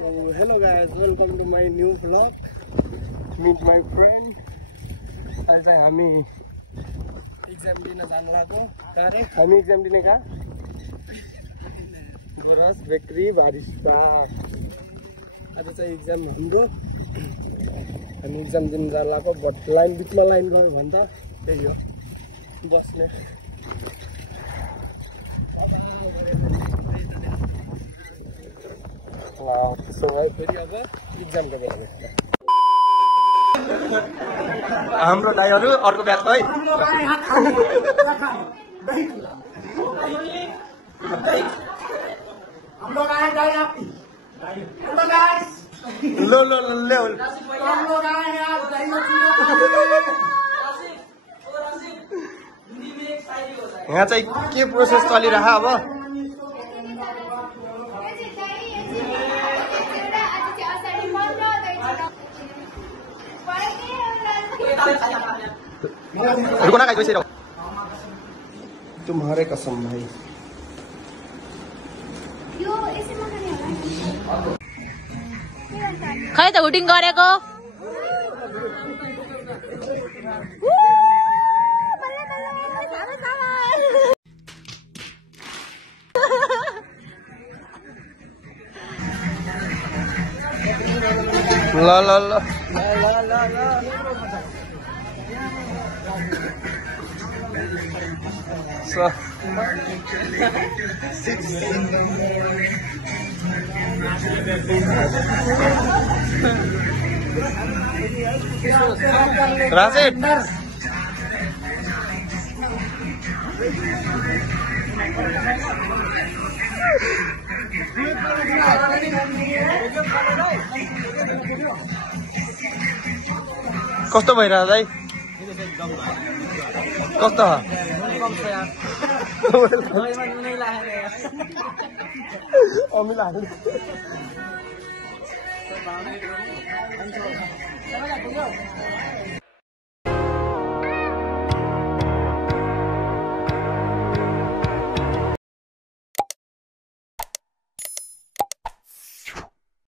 So hello guys, welcome to my new vlog. Meet my friend. आज चाहिँ हामी exam दिन जानु लाग्यो। कहाँ रे? हामी एक्जाम दिने कहाँ? Borers bakery barista. आज चाहिँ एक्जाम हाम्रो। हामी एक्जाम दिन जानु लाग्यो। बट लाइन बिचमा लाइन गयो भने त त्यही हो बस्ने। त्यसो भए फेरि अब एक्जामको बेला भेट्छ। हाम्रो दाइहरु अर्को ब्याच है। लो लो लो ले यहाँ चाहिँ के प्रोसेस चलिरह अब रुको ना कैसे रहो तुम्हारे कसम भाई खै त हुटिङ गरेको ल ल ल राशिद कस्तो भइरहेछ दाइ कस्तो